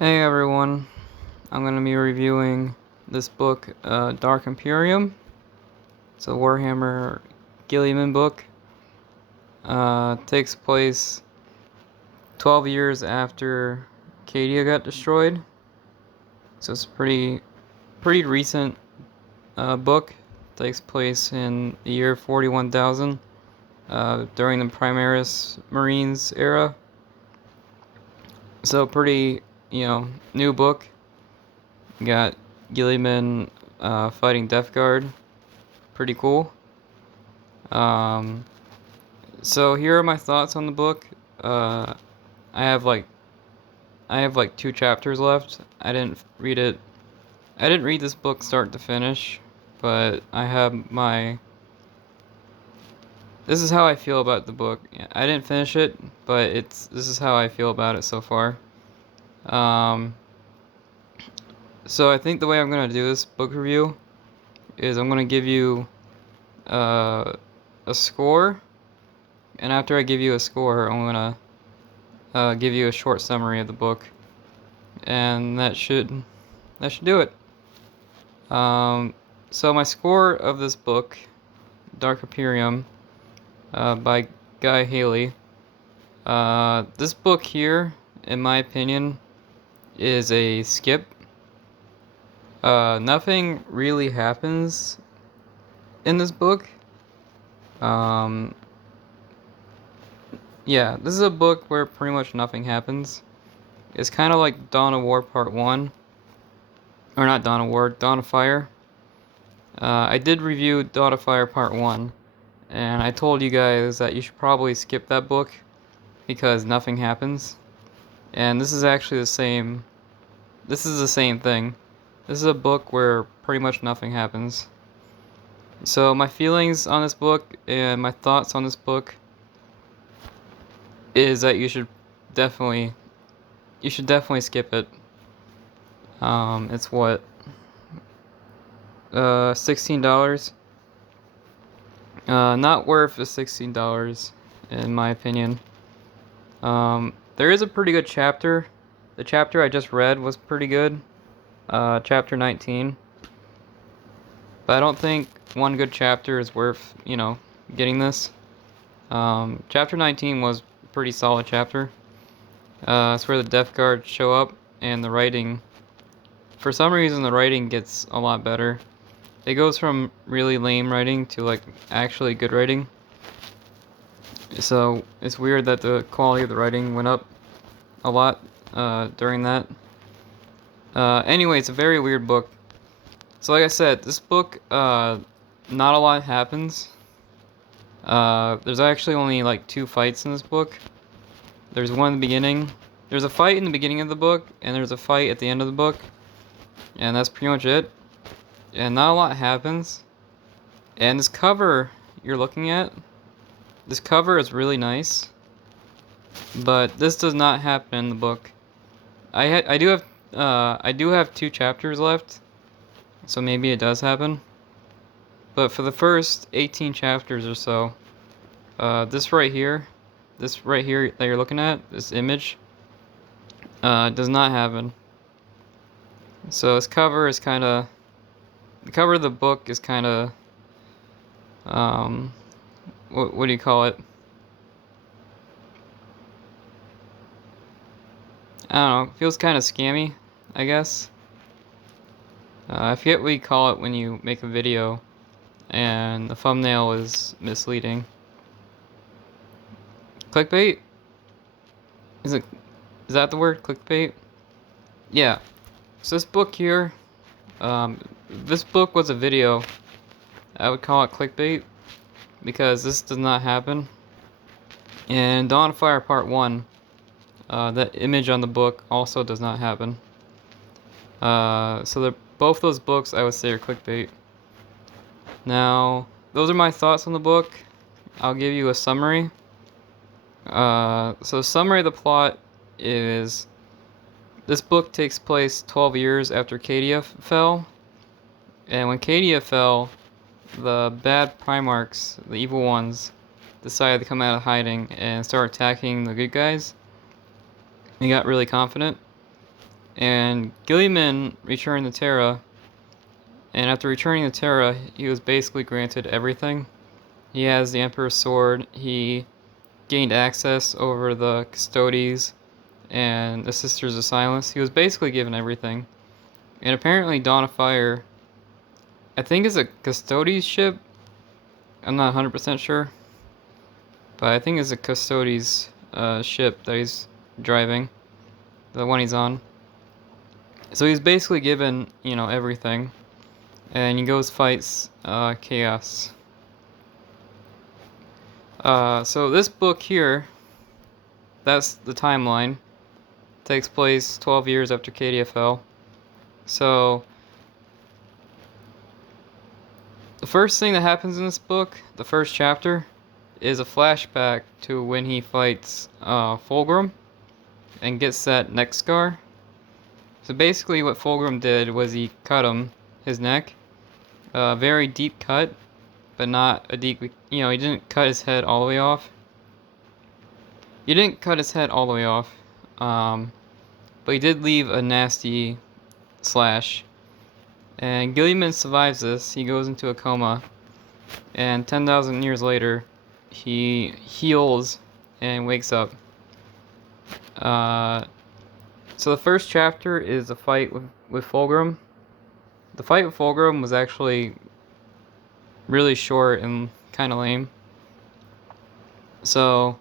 Hey everyone, I'm going to be reviewing this book, Dark Imperium. It's a Warhammer Guilliman book. Takes place 12 years after Cadia got destroyed. So it's a pretty recent book. Takes place in the year 41,000 during the Primaris Marines era. So pretty, new book. Got Guilliman fighting Death Guard. Pretty cool. So here are my thoughts on the book. I have like 2 chapters left. I didn't read it. I didn't read this book start to finish, but I have my. This is how I feel about the book. I didn't finish it, but this is how I feel about it so far. So I think the way I'm gonna do this book review is I'm gonna give you a score, and after I give you a score, I'm gonna give you a short summary of the book, and that should do it. So my score of this book, Dark Imperium, by Guy Haley. This book here, in my opinion, is a skip. Nothing really happens in this book. Yeah, this is a book where pretty much nothing happens. It's kind of like Dawn of War Part 1. Or not Dawn of War, Dawn of Fire. I did review Dawn of Fire Part 1, and I told you guys that you should probably skip that book because nothing happens. And this is actually the same. This is the same thing. This is a book where pretty much nothing happens. So my feelings on this book and my thoughts on this book is that you should definitely skip it. It's what, $16. Not worth the $16 in my opinion. There is a pretty good chapter. The chapter I just read was pretty good. Chapter 19. But I don't think one good chapter is worth, getting this. Chapter 19 was a pretty solid chapter. It's where the Death Guard show up, and the writing, for some reason, the writing gets a lot better. It goes from really lame writing to like actually good writing. So it's weird that the quality of the writing went up a lot during that. Anyway, it's a very weird book. So like I said, this book, not a lot happens. There's actually only like 2 fights in this book. There's one in the beginning. There's a fight in the beginning of the book, and there's a fight at the end of the book. And that's pretty much it. And not a lot happens. And this cover you're looking at, this cover is really nice. But this does not happen in the book. I do have 2 chapters left, so maybe it does happen. But for the first 18 chapters or so, this right here that you're looking at, this image, does not happen. So this cover is kind of, the cover of the book is kind of, what do you call it? I don't know, feels kind of scammy, I guess. I forget what you call it when you make a video and the thumbnail is misleading. Clickbait? Is that the word, clickbait? Yeah. So this book here, this book was a video. I would call it clickbait because this does not happen. And Dawn of Fire Part 1, that image on the book also does not happen. So both those books I would say are clickbait. Now, those are my thoughts on the book. I'll give you a summary. So summary of the plot is, this book takes place 12 years after Cadia fell. And when Cadia fell, the bad Primarchs, the evil ones, decided to come out of hiding and start attacking the good guys. They got really confident. And Guilliman returned to Terra, and after returning to Terra, he was basically granted everything. He has the Emperor's Sword, he gained access over the Custodes and the Sisters of Silence. He was basically given everything. And apparently Dawn of Fire, I think is a Custodes ship. I'm not 100% sure. But I think it's a Custodes ship that he's driving. The one he's on. So he's basically given, everything. And he goes fights Chaos. So this book here, that's the timeline. Takes place 12 years after KDFL. So the first thing that happens in this book, the first chapter, is a flashback to when he fights Fulgrim and gets that neck scar. So basically what Fulgrim did was he cut his neck. Very deep cut, but not a deep, he didn't cut his head all the way off. He didn't cut his head all the way off, but he did leave a nasty slash. And Guilliman survives this. He goes into a coma, and 10,000 years later, he heals and wakes up. So the first chapter is a fight with Fulgrim. The fight with Fulgrim was actually really short and kind of lame. So,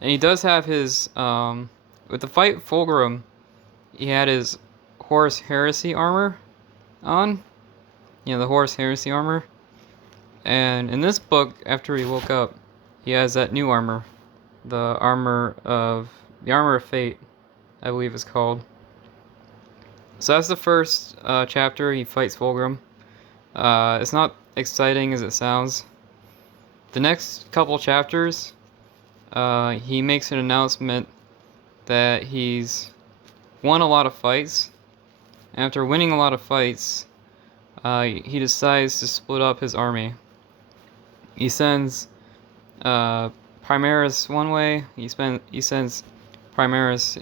and he does have his, with the fight with Fulgrim, he had his Horus Heresy armor on. The Horus Heresy armor. And in this book, after he woke up, he has that new armor. The armor of Fate, I believe it's called. So that's the first chapter. He fights Fulgrim. It's not exciting as it sounds. The next couple chapters, he makes an announcement that he's won a lot of fights. After winning a lot of fights, he decides to split up his army. He sends Primaris one way. He sends Primaris,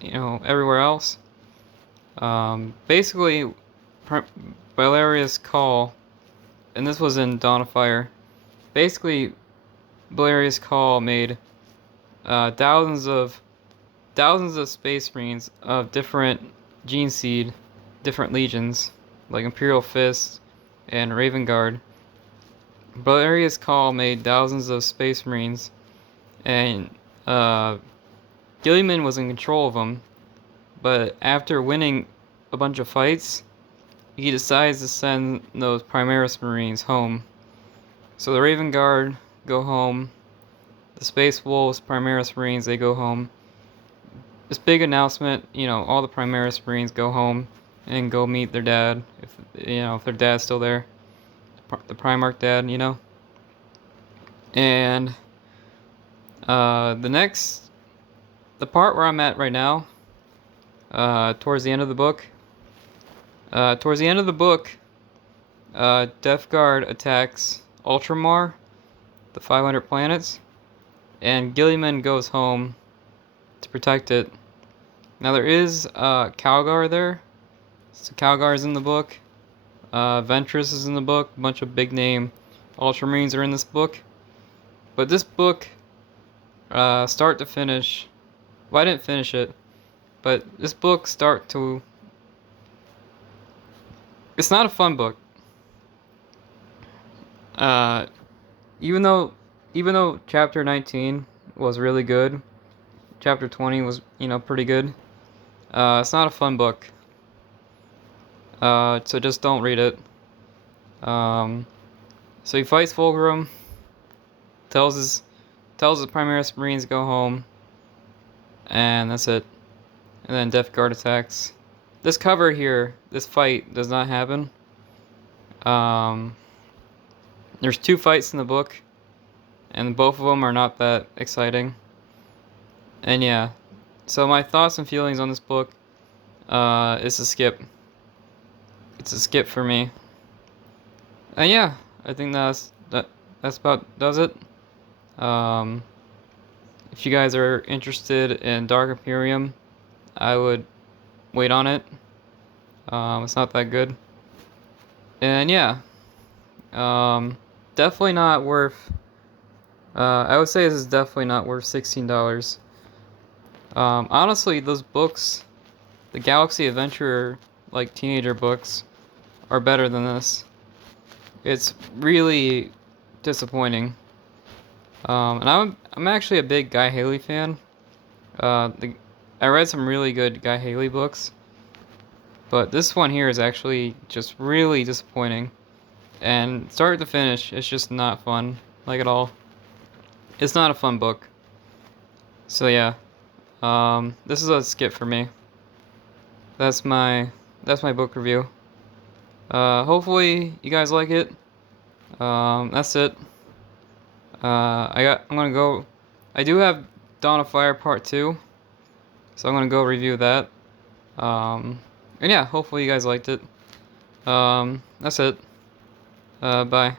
everywhere else. Basically, Valerius Call, and this was in Dawn of Fire. Basically, Valerius Call made thousands of Space Marines of different gene seed, different legions, like Imperial Fist and Raven Guard. Valerius Call made thousands of Space Marines, and Guilliman was in control of them. But after winning a bunch of fights, he decides to send those Primaris Marines home. So the Raven Guard go home. The Space Wolves, Primaris Marines, they go home. This big announcement, all the Primaris Marines go home and go meet their dad, if their dad's still there. The Primarch dad, And the part where I'm at right now, towards the end of the book, Death Guard attacks Ultramar, the 500 planets, and Guilliman goes home to protect it. Now there is Calgar there. So Calgar is in the book. Ventress is in the book. A bunch of big name Ultramarines are in this book. But this book, start to finish, well, I didn't finish it, but this book it's not a fun book. Even though chapter 19 was really good, chapter 20 was, pretty good, it's not a fun book. So just don't read it. So he fights Fulgrim, tells his Primaris Marines to go home, and that's it. And then Death Guard attacks. This cover here, this fight does not happen. There's 2 fights in the book, and both of them are not that exciting. And yeah, so my thoughts and feelings on this book, is a skip. It's a skip for me. And yeah, I think that's about does it. If you guys are interested in Dark Imperium, I would wait on it. It's not that good. And yeah, definitely not worth. I would say this is definitely not worth $16. Honestly, those books, the Galaxy Adventure, like teenager books, are better than this. It's really disappointing. And I'm actually a big Guy Haley fan. Uh, the, I read some really good Guy Haley books, but this one here is actually just really disappointing. And start to finish, it's just not fun, like at all. It's not a fun book. So yeah, this is a skip for me. That's my that's my book review. Hopefully you guys like it. That's it. I'm gonna go. I do have Dawn of Fire Part 2, so I'm gonna go review that. And yeah, hopefully you guys liked it. That's it. Bye.